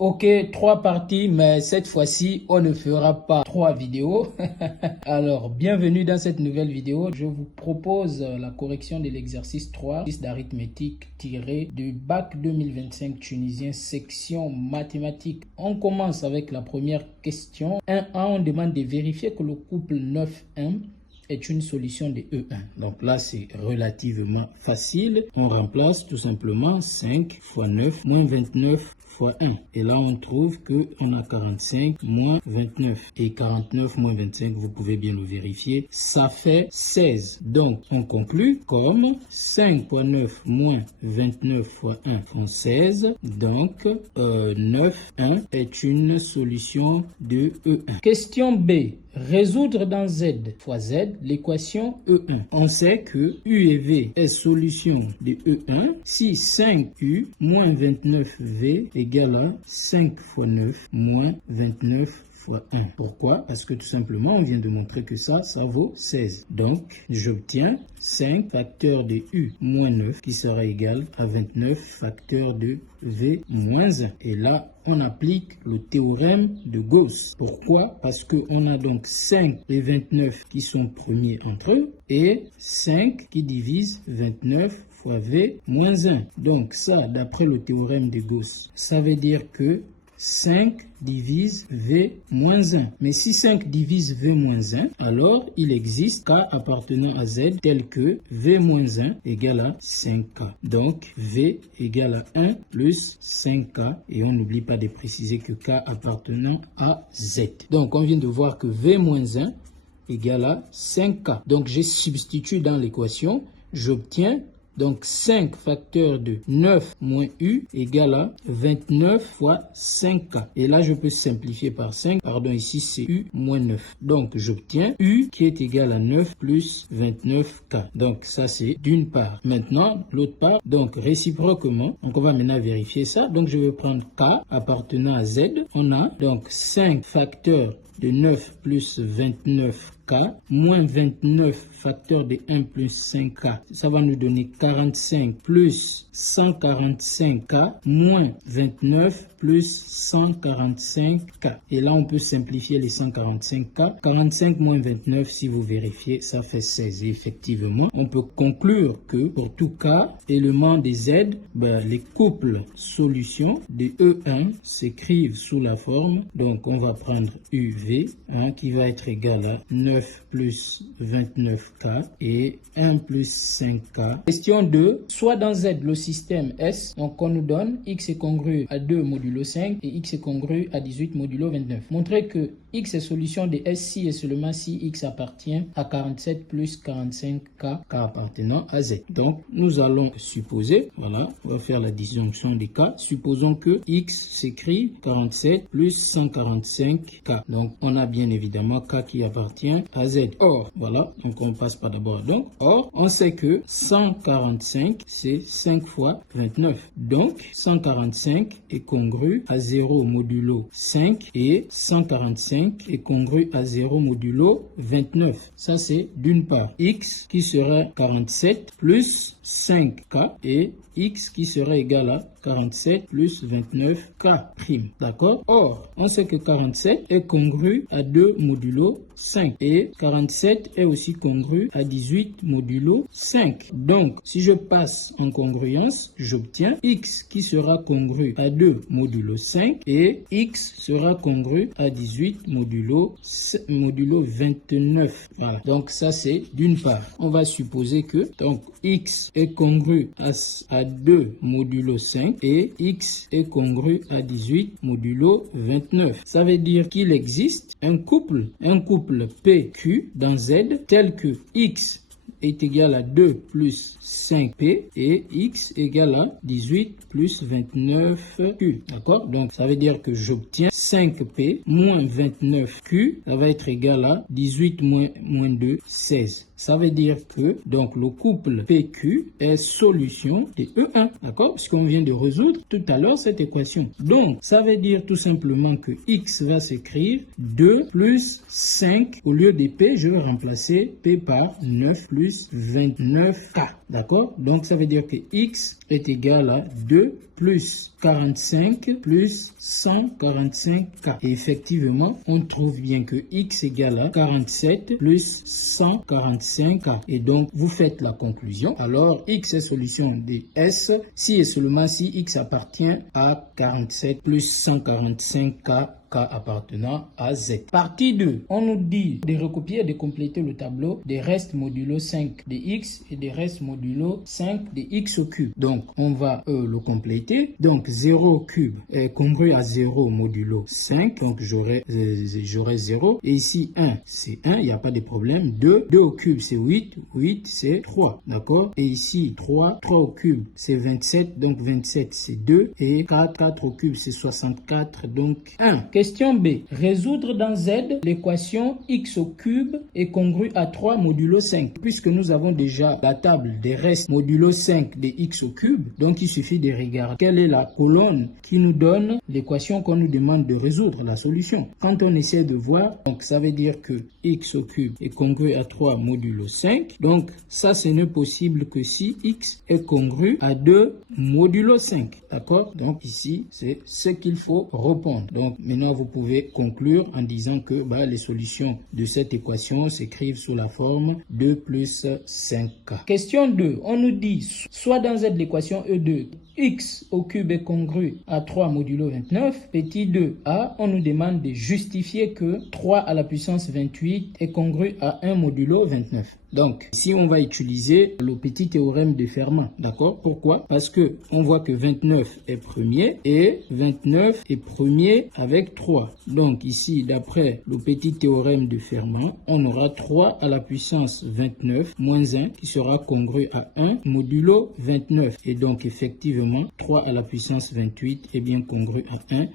Ok, 3 parties, mais cette fois-ci, on ne fera pas 3 vidéos. Alors, bienvenue dans cette nouvelle vidéo. Je vous propose la correction de l'exercice 3 d'arithmétique tiré du bac 2025 tunisien, section mathématiques. On commence avec la première question. 1A, on demande de vérifier que le couple 9M est une solution de E1. Donc là, c'est relativement facile. On remplace tout simplement 5 fois 9 moins 29 fois 1. Et là, on trouve qu'on a 45 moins 29. Et 49 moins 25, vous pouvez bien le vérifier, ça fait 16. Donc, on conclut comme 5 fois 9 moins 29 fois 1 font 16. Donc, 9, 1 est une solution de E1. Question B. Résoudre dans Z fois Z l'équation E1. On sait que U et V est solution de E1 si 5U moins 29V égale à 5 fois 9 moins 29 fois 1. Pourquoi? Parce que tout simplement, on vient de montrer que ça vaut 16. Donc, j'obtiens 5 facteur de U moins 9 qui sera égal à 29 facteur de V moins 1. Et là, on applique le théorème de Gauss. Pourquoi? Parce qu'on a donc 5 et 29 qui sont premiers entre eux et 5 qui divise 29 fois V moins 1. Donc ça, d'après le théorème de Gauss, ça veut dire que 5 divise V moins 1. Mais si 5 divise V moins 1, alors il existe K appartenant à Z tel que V moins 1 égale à 5K. Donc V égale à 1 plus 5K. Et on n'oublie pas de préciser que K appartenant à Z. Donc on vient de voir que V moins 1 égale à 5K. Donc je substitue dans l'équation, j'obtiens donc 5 facteur de 9 moins U égale à 29 fois 5K. Et là, je peux simplifier par 5. Pardon, ici, c'est U moins 9. Donc, j'obtiens U qui est égal à 9 plus 29K. Donc, ça, c'est d'une part. Maintenant, l'autre part, donc réciproquement. Donc, on va maintenant vérifier ça. Donc, je vais prendre K appartenant à Z. On a donc 5 facteurs de 9 plus 29K moins 29 facteur de 1 plus 5K. Ça va nous donner 45 plus 145K moins 29 plus 145K. Et là, on peut simplifier les 145K. 45 moins 29, si vous vérifiez, ça fait 16. Et effectivement, on peut conclure que pour tout cas, élément des Z, les couples solutions de E1 s'écrivent sous la forme. Donc, on va prendre UV qui va être égal à 9 plus 29K et 1 plus 5K. Question 2. Soit dans Z, le système S, donc on nous donne X est congru à 2 modulo 5 et X est congru à 18 modulo 29. Montrez que X est solution de S si et seulement si X appartient à 47 plus 45K, K appartenant à Z. Donc, nous allons supposer, voilà, on va faire la disjonction des K. Supposons que X s'écrit 47 plus 145K. Donc, on a bien évidemment K qui appartient à Z. Or, voilà, donc on passe pas d'abord. Donc, or, on sait que 145, c'est 5 fois 29. Donc, 145 est congru à 0 modulo 5 et 145 est congru à 0 modulo 29. Ça, c'est d'une part X qui sera 47 plus 5K et X qui sera égal à 47 plus 29K prime. D'accord? Or, on sait que 47 est congru à 2 modulo 5 et 47 est aussi congru à 18 modulo 5. Donc, si je passe en congruence, j'obtiens X qui sera congru à 2 modulo 5 et X sera congru à 18 modulo 29. Voilà. Donc, ça, c'est d'une part. On va supposer que donc X est congru à 2 modulo 5 et X est congru à 18 modulo 29. Ça veut dire qu'il existe un couple PQ dans Z tel que X est égal à 2 plus 5P et X égale à 18 plus 29Q. D'accord? Donc, ça veut dire que j'obtiens 5P moins 29Q, ça va être égal à 18 moins 2, 16. Ça veut dire que donc le couple PQ est solution de E1. D'accord? Puisqu'on vient de résoudre tout à l'heure cette équation. Donc, ça veut dire tout simplement que X va s'écrire 2 plus 5. Au lieu de P, je vais remplacer P par 9 plus 29K. D'accord? Donc, ça veut dire que x est égal à 2 plus 45 plus 145K. Et effectivement, on trouve bien que x égale à 47 plus 145K. Et donc, vous faites la conclusion. Alors, x est solution de S si et seulement si x appartient à 47 plus 145K appartenant à Z. Partie 2. On nous dit de recopier et de compléter le tableau des restes modulo 5 de x et des restes modulo 5 de x au cube. Donc, on va le compléter. Donc, 0 au cube est congru à 0 modulo 5. Donc, j'aurai 0. Et ici, 1, c'est 1. Il n'y a pas de problème. 2 au cube, c'est 8. 8, c'est 3. D'accord? Et ici, 3 au cube, c'est 27. Donc, 27, c'est 2. Et 4 au cube, c'est 64. Donc, 1. Question B. Résoudre dans Z l'équation x au cube est congrue à 3 modulo 5. Puisque nous avons déjà la table des restes modulo 5 de x au cube, donc il suffit de regarder quelle est la colonne qui nous donne l'équation qu'on nous demande de résoudre, la solution. Quand on essaie de voir, donc ça veut dire que x au cube est congru à 3 modulo 5. Donc ça, ce n'est possible que si x est congru à 2 modulo 5. D'accord? Donc ici, c'est ce qu'il faut répondre. Donc maintenant, vous pouvez conclure en disant que les solutions de cette équation s'écrivent sous la forme 2 plus 5K. Question 2. On nous dit, soit dans Z l'équation E2, x au cube est congru à 3 modulo 29. Petit 2a, on nous demande de justifier que 3 à la puissance 28 est congru à 1 modulo 29. Donc, ici, on va utiliser le petit théorème de Fermat. D'accord? Pourquoi? Parce que on voit que 29 est premier et 29 est premier avec 3. Donc, ici, d'après le petit théorème de Fermat, on aura 3 à la puissance 29 moins 1 qui sera congru à 1 modulo 29. Et donc, effectivement, 3 à la puissance 28 est bien congru à 1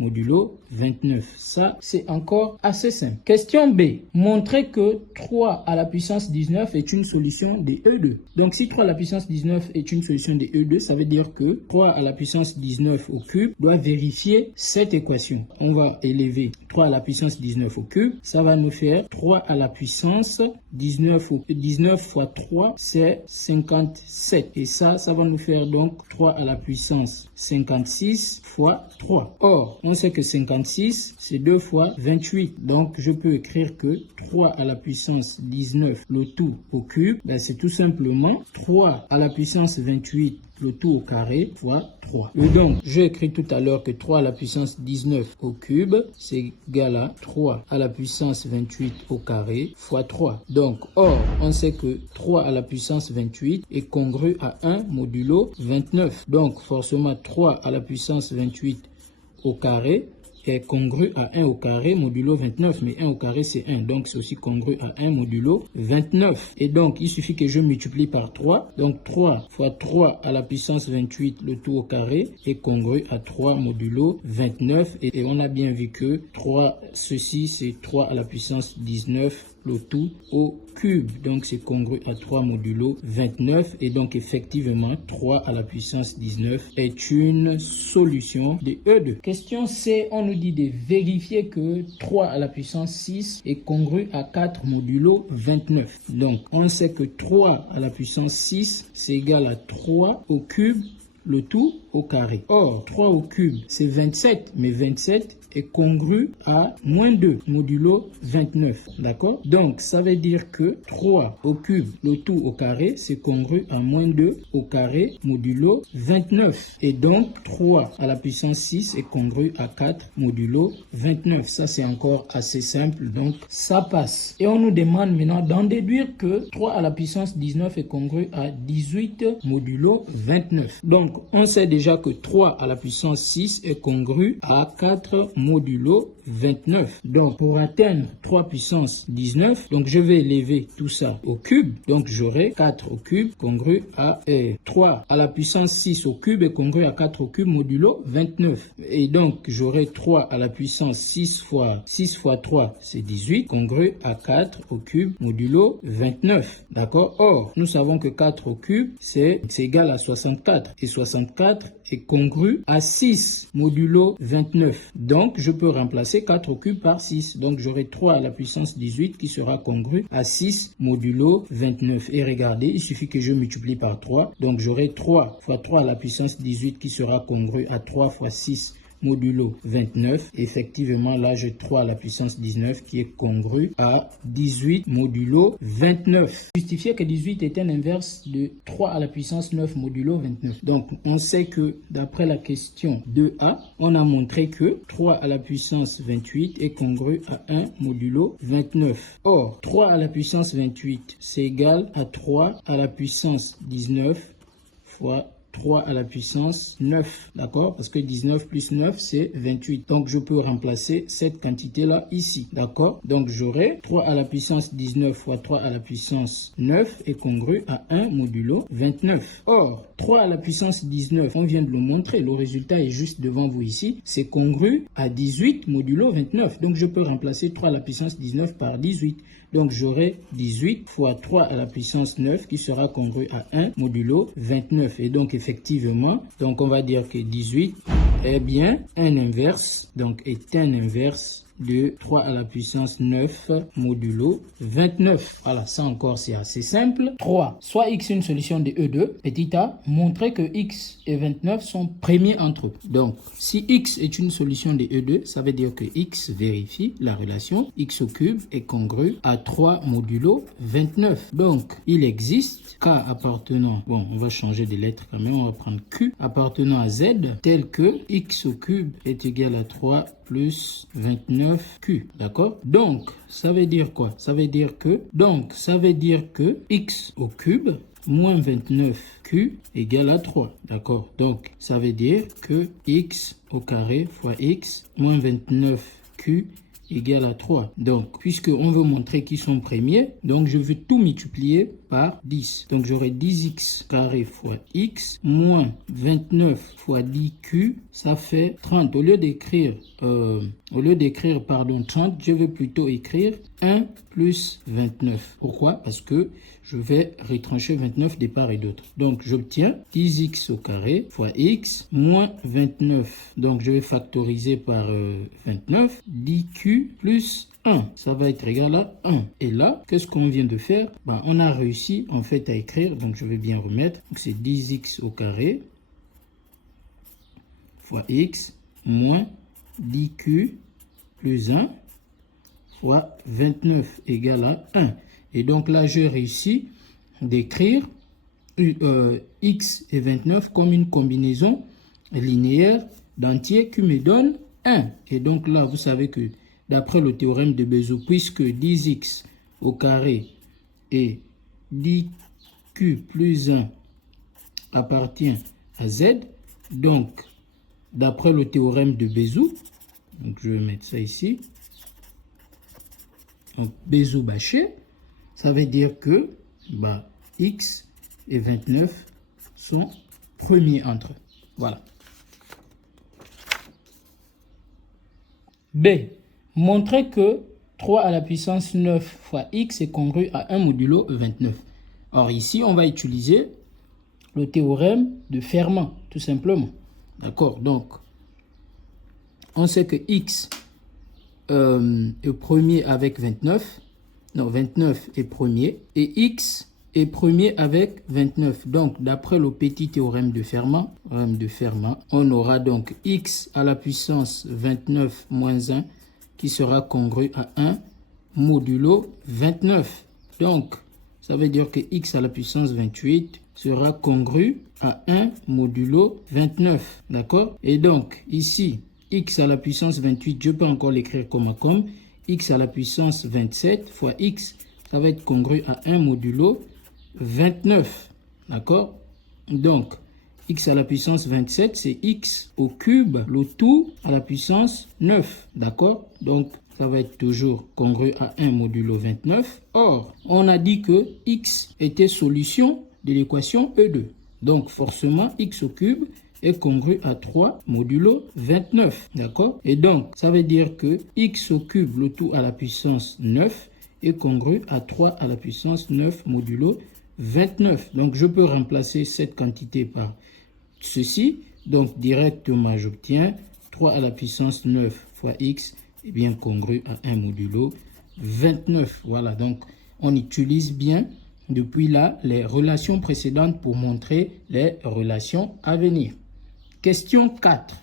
modulo 29. Ça, c'est encore assez simple. Question B. Montrer que 3 à la puissance 19 est une solution de E2. Donc, si 3 à la puissance 19 est une solution de E2, ça veut dire que 3 à la puissance 19 au cube doit vérifier cette équation. On va élever 3 à la puissance 19 au cube. Ça va nous faire 3 à la puissance 19 fois 3, c'est 57. Et ça va nous faire donc 3 à la puissance 56 fois 3. Or, on sait que 56, c'est 2 fois 28. Donc, je peux écrire que 3 à la puissance 19, le tout au cube, c'est tout simplement 3 à la puissance 28, le tout au carré, fois 3. Et donc, j'ai écrit tout à l'heure que 3 à la puissance 19 au cube, c'est égal à 3 à la puissance 28 au carré, fois 3. Donc, or, on sait que 3 à la puissance 28 est congru à 1 modulo 29. Donc, forcément, 3 à la puissance 28 au carré est congru à 1 au carré modulo 29, mais 1 au carré c'est 1, donc c'est aussi congru à 1 modulo 29. Et donc il suffit que je multiplie par 3, donc 3 fois 3 à la puissance 28, le tout au carré, est congru à 3 modulo 29, et on a bien vu que 3, ceci c'est 3 à la puissance 19, le tout au cube, donc c'est congru à 3 modulo 29, et donc effectivement 3 à la puissance 19 est une solution de E2. Question C, on nous dit de vérifier que 3 à la puissance 6 est congru à 4 modulo 29. Donc on sait que 3 à la puissance 6 c'est égal à 3 au cube, le tout au carré. Or, 3 au cube, c'est 27, mais 27 est congru à moins 2 modulo 29. D'accord? Donc, ça veut dire que 3 au cube, le tout au carré, c'est congru à moins 2 au carré modulo 29. Et donc, 3 à la puissance 6 est congru à 4 modulo 29. Ça, c'est encore assez simple. Donc, ça passe. Et on nous demande maintenant d'en déduire que 3 à la puissance 19 est congru à 18 modulo 29. Donc, on sait déjà que 3 à la puissance 6 est congru à 4 modulo 29. Donc, pour atteindre 3 puissance 19, donc je vais élever tout ça au cube. Donc, j'aurai 4 au cube congru à 3 à la puissance 6 au cube est congru à 4 au cube modulo 29. Et donc, j'aurai 3 à la puissance 6 fois 3, c'est 18, congru à 4 au cube modulo 29. D'accord? Or, nous savons que 4 au cube, c'est égal à 64. Et 64, 9 est congru à 6 modulo 29. Donc, je peux remplacer 4 au cube par 6. Donc, j'aurai 3 à la puissance 18 qui sera congru à 6 modulo 29. Et regardez, il suffit que je multiplie par 3. Donc, j'aurai 3 fois 3 à la puissance 18 qui sera congru à 3 fois 6 modulo 29. Effectivement, là, j'ai 3 à la puissance 19 qui est congru à 18 modulo 29. Justifier que 18 est un inverse de 3 à la puissance 9 modulo 29. Donc, on sait que d'après la question 2A, on a montré que 3 à la puissance 28 est congru à 1 modulo 29. Or, 3 à la puissance 28, c'est égal à 3 à la puissance 19 fois 3 à la puissance 9, d'accord? Parce que 19 plus 9, c'est 28. Donc, je peux remplacer cette quantité-là ici, d'accord? Donc, j'aurai 3 à la puissance 19 fois 3 à la puissance 9 est congru à 1 modulo 29. Or, 3 à la puissance 19, on vient de le montrer, le résultat est juste devant vous ici, c'est congru à 18 modulo 29. Donc, je peux remplacer 3 à la puissance 19 par 18. Donc, j'aurai 18 fois 3 à la puissance 9 qui sera congru à 1 modulo 29. Et donc, effectivement, donc on va dire que 18 est bien un inverse, donc est un inverse de 3 à la puissance 9 modulo 29. Voilà, ça encore c'est assez simple. 3. Soit x une solution de E2, petit a, montrer que x et 29 sont premiers entre eux. Donc, si x est une solution de E2, ça veut dire que x vérifie la relation x au cube est congru à 3 modulo 29. Donc, il existe k appartenant, bon, on va changer de lettre quand même, on va prendre q appartenant à z, tel que x au cube est égal à 3 plus 29q, d'accord? Donc, ça veut dire quoi? Ça veut dire que x au cube moins 29q égale à 3, d'accord? Donc, ça veut dire que x au carré fois x moins 29q égale à 3. Donc, puisqu'on veut montrer qu'ils sont premiers, donc je vais tout multiplier par 10. Donc, j'aurai 10x carré fois x moins 29 fois 10q, ça fait 30. Au lieu d'écrire 30, je vais plutôt écrire 1 plus 29. Pourquoi? Parce que je vais retrancher 29 de part et d'autre. Donc, j'obtiens 10x au carré fois x moins 29. Donc, je vais factoriser par 29. 10q plus 1. Ça va être égal à 1. Et là, qu'est-ce qu'on vient de faire? Ben, on a réussi en fait à écrire. Donc, je vais bien remettre. Donc, c'est 10x au carré fois x moins 10q plus 1 fois 29 égale à 1. Et donc là, j'ai réussi d'écrire x et 29 comme une combinaison linéaire d'entiers qui me donne 1. Et donc là, vous savez que d'après le théorème de Bézout, puisque 10x au carré et 10q plus 1 appartient à z, donc d'après le théorème de Bézout, donc je vais mettre ça ici, donc Bézout bâché, ça veut dire que x et 29 sont premiers entre eux. Voilà. B. Montrer que 3 à la puissance 9 fois x est congru à 1 modulo 29. Or ici, on va utiliser le théorème de Fermat, tout simplement. D'accord? Donc, on sait que x est premier avec 29. Non, 29 est premier. Et x est premier avec 29. Donc, d'après le petit théorème de Fermat, on aura donc x à la puissance 29 moins 1 qui sera congru à 1 modulo 29. Donc, ça veut dire que x à la puissance 28 sera congru à 1 modulo 29. D'accord? Et donc, ici, x à la puissance 28, je peux encore l'écrire comme x à la puissance 27 fois x, ça va être congru à 1 modulo 29. D'accord? Donc, x à la puissance 27, c'est x au cube, le tout à la puissance 9. D'accord? Donc, ça va être toujours congru à 1 modulo 29. Or, on a dit que x était solution de l'équation E2. Donc, forcément, x au cube est congru à 3 modulo 29. D'accord? Et donc, ça veut dire que x au cube, le tout à la puissance 9, est congru à 3 à la puissance 9 modulo 29. Donc, je peux remplacer cette quantité par ceci. Donc, directement, j'obtiens 3 à la puissance 9 fois x est bien congru à 1 modulo 29. Voilà, donc on utilise bien depuis là les relations précédentes pour montrer les relations à venir. Question 4.